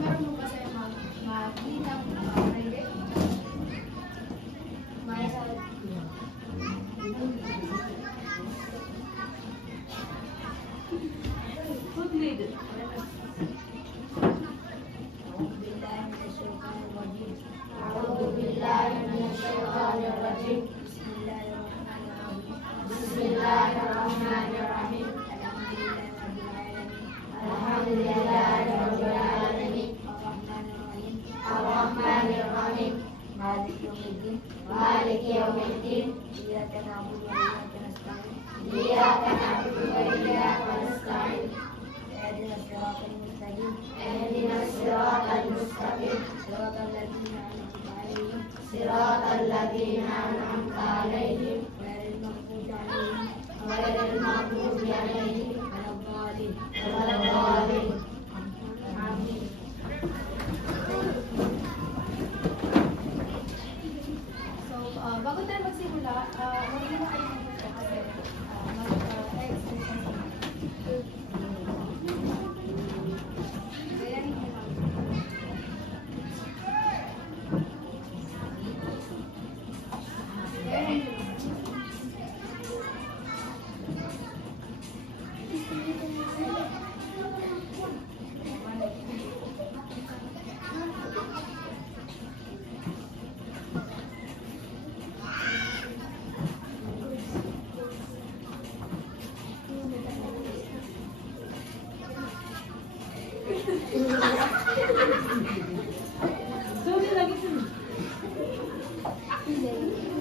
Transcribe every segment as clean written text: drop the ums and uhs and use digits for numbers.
Meron mo ba sa'yo mag-inang private? Food leader. Bismillahirrahmanirrahim. Alhamdulillahirrahmanirrahim. Ar-Rahmanir-Rahim. Malik yawmiddin. Iyyaka na'budu wa iyyaka nasta'in. Ihdinas siratal mustaqim. Siratal ladzina an'amta 'alaihim ghairil maghdubi 'alaihim waladdallin. Amin. So, bago tayo magsimula, huwag muna kayo mag-gusto kasi mag-exercise naman. Gayahin mo lang. Gayahin mo lang.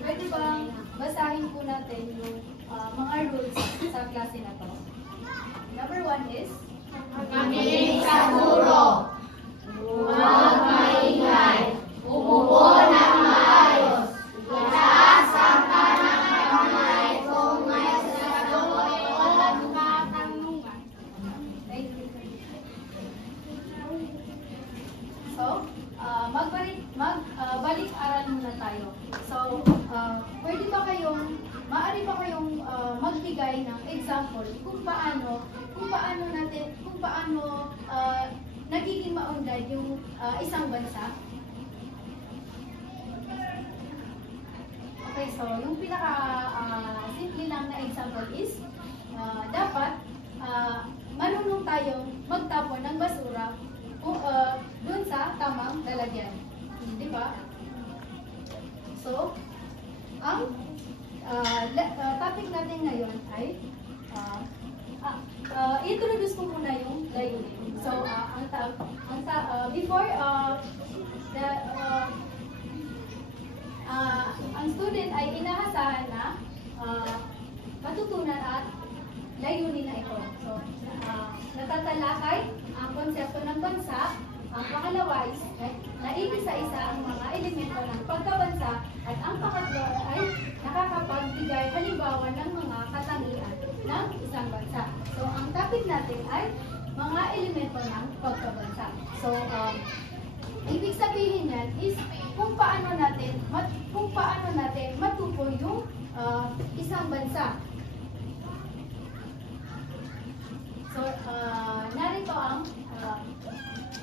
Pwede bang basahin po natin yung mga rules sa klase na to? Number 1 is Makinig sa guro. Huwag maingay. Umupo ng maayos. Itaas ang kanang kamay kung may sasagot o katanungan. Thank you. So, balik-aral muna tayo. So, maaari ba kayong magbigay ng example kung paano nagiging maunlad yung isang bansa? Okay, so yung pinaka simple lang na topic natin ngayon ay introduce ko muna yung layunin. So, before ang student ay inaasahan na matutunan at layunin na ito. So, natatalakay ang konsepto ng bansa. Ang pangalawa is naiisa-isa ang mga elemento ng pagkabansa at ang pangatlo ay nakakapagbigay halimbawa ng mga katangian ng isang bansa. So, ang topic natin ay mga elemento ng pagkabansa. So, ibig sabihin yan is kung paano natin matukoy yung isang bansa. So, narito ang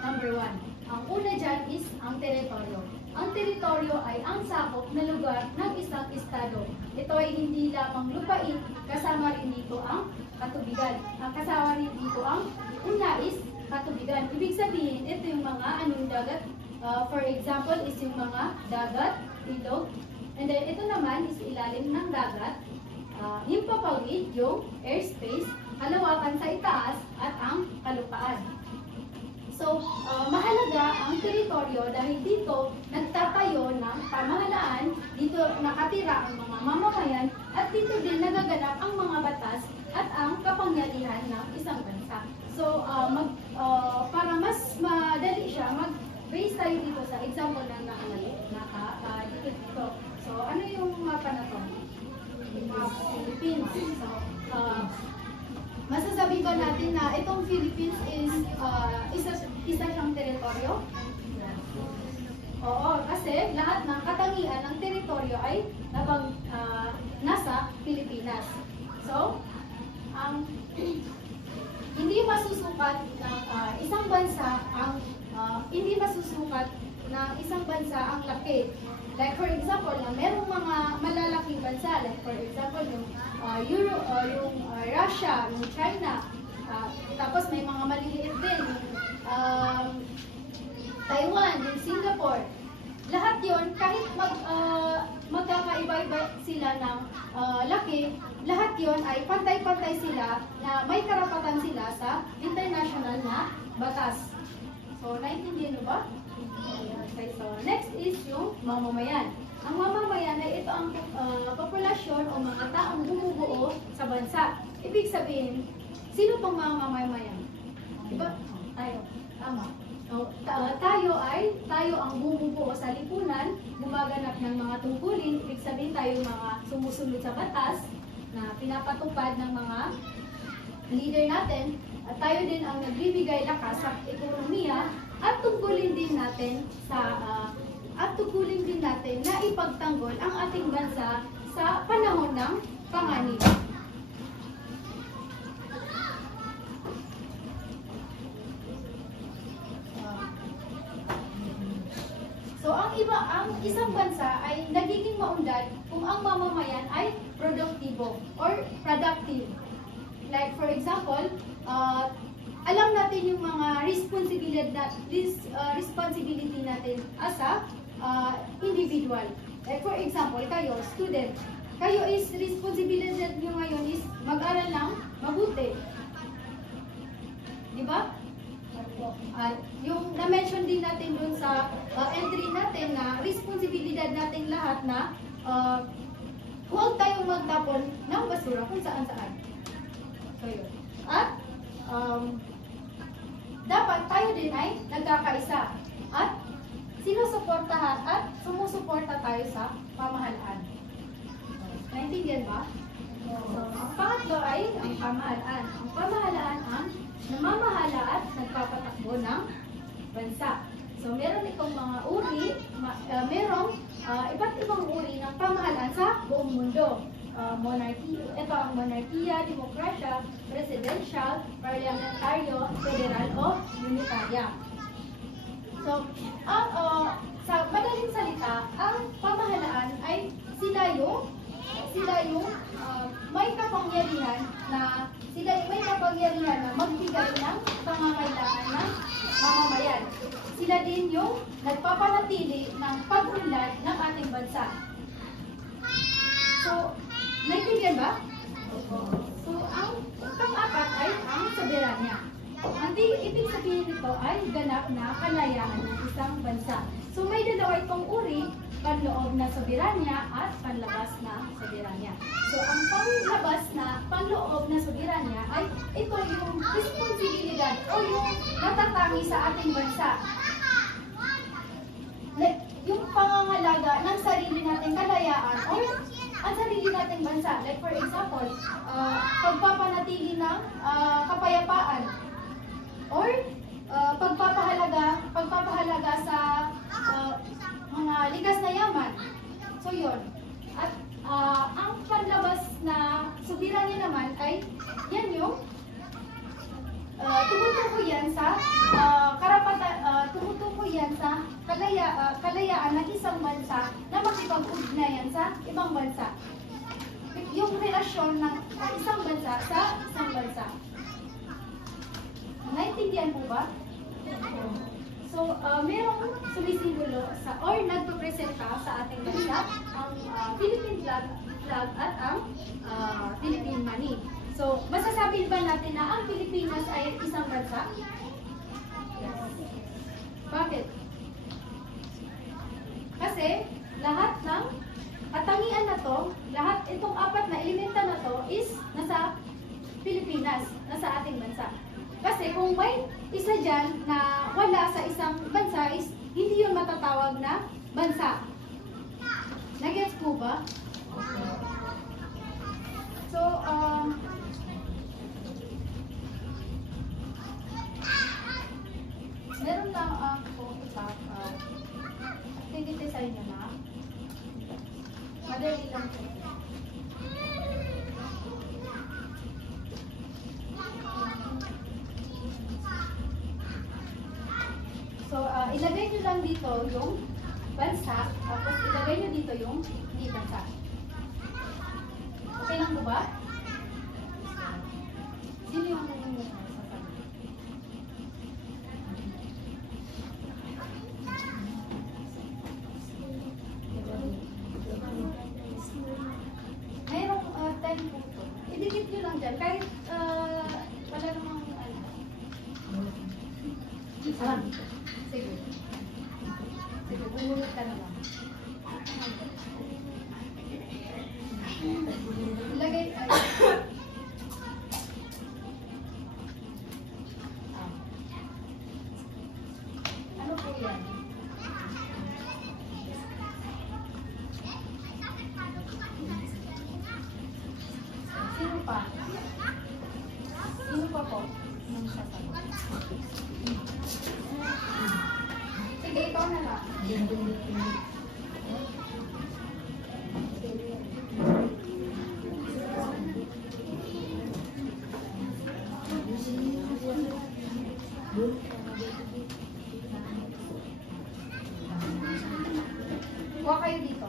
number 1. Ang una dyan is ang teritoryo. Ang teritoryo ay ang sakop na lugar ng isang estado. Ito ay hindi lamang lupain, kasama rin dito ang katubigan. Kasama rin dito ang una is katubigan. Ibig sabihin, ito yung mga anong dagat. For example, is yung mga dagat, ilog. And then, ito naman is ilalim ng dagat. Yung papawid, yung airspace, kalawakan sa itaas, at ang kalupaan. So, mahalaga ang teritoryo dahil dito nagtatayo ng pamahalaan, dito nakatira ang mga mamamayan, at dito din nagaganap ang mga batas at ang kapangyarihan ng isang bansa. So, para mas madali siya, mag-base tayo dito sa example na dito. So, ano yung mapa na to? Philippines. So, masasabi ko natin na itong Philippines is isa siyang teritoryo? Oo, kasi lahat ng katangian ng teritoryo ay nasa Pilipinas. So, hindi masusukat ng isang bansa ang laki. Like for example, merong mga malalaking bansa, like for example yung Russia, yung China, tapos may mga maliliit din, yung Taiwan, yung Singapore. Lahat yon kahit magkakaiba-iba sila ng laki, lahat yon ay pantay-pantay sila na may karapatan sila sa international na batas. So, naintindihan nyo ba? Okay, so next is yung mamamayan. Ang mamamayan ay ito ang populasyon o mga taong bumubuo sa bansa. Ibig sabihin, sino pong mga mamamayan? Diba? Tayo. Tama. So, tayo ang bumubuo sa lipunan, gumaganap ng mga tungkulin. Ibig sabihin tayo mga sumusunod sa batas na pinapatupad ng mga leader natin. At tayo din ang nagbibigay lakas sa ekonomiya at tungkulin din natin na ipagtanggol ang ating bansa sa panahon ng panganib. So ang isang bansa ay nagiging maunlad kung ang mamamayan ay produktibo or productive. Like for example, alam natin yung mga responsibility natin as a individual. Like for example, kayo, student, kayo is responsibility nyo ngayon is mag-aral ng mabuti. Diba? Yung na-mention din natin dun sa entry natin na responsibilidad natin lahat na huwag tayong magtapon ng basura kung saan-saan. So yun. At dapat tayo din ay nagkakaisa at sinusuportahan at sumusuporta tayo sa pamahalaan. Naintindihan ba? So, ang pangatlo ay ang pamahalaan. Ang pamahalaan ang namamahala at nagpapatakbo ng bansa. So, meron itong mga uri, merong iba't ibang uri ng pamahalaan sa buong mundo. Monarchy, ito ang monarkiya, demokrasya, presidential, parlamentaryo, federal o unitarya. So, sa madaling salita, ang pamahalaan ay sila yung may kapangyarihan na magbigay ng pangangailangan ng mamamayan. Sila din yung nagpapanatili ng pag-unlad ng ating bansa. So, Naiintindihan ba? So, ang pang-apat ay ang soberanya. Ang ibig sabihin nito ay ganap na kalayaan ng isang bansa. So, may dalawa itong uri, panloob na soberanya at panlabas na soberanya. So, ang panloob na soberanya ay ito yung responsibilidad o yung natatangi sa ating bansa. Like, yung pangangalaga ng sarili nating kalayaan o ang sarili nating bansa. Like for example, pagpapanatili ng kapayapaan or pagpapahalaga sa mga likas na yaman. So yun. At ang panlabas na soberanya naman ay yan yung tumutukoy yan sa tumutukoy yan sa kalayaan ng isang bansa na makipag-ugnayan sa ibang bansa. Yung relasyon ng isang bansa sa isang bansa. Naintindihan po ba? So, merong sumisimbolo sa or nagpapresenta sa ating bansa ang Philippine flag at ang Philippine money. So, masasabi ba natin na ang Pilipinas ay isang bansa? Yes. Bakit? Kasi lahat ng katangian na to, lahat itong apat na elemento na to is nasa Pilipinas, nasa ating bansa. Kasi kung may isa dyan na wala sa isang bansa, is hindi yun matatawag na bansa. Nagets po ba? So, meron lang ako activity sa inyo na. Madali lang po. So, ilagay nyo lang dito yung bansa, tapos ilagay nyo dito yung hindi bansa. Okay lang po ba? Sino yung sasabi? Mayroong 10 punto. Idikit nyo lang dyan. Kahit wala namang ano. Sige. Sige, bumulot ka na lang. Ilagay, ano po yan? Sino pa? Sino pa po? Nang sasagot. Sige, ikaw na lang. Kuha kayo dito.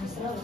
Masarap.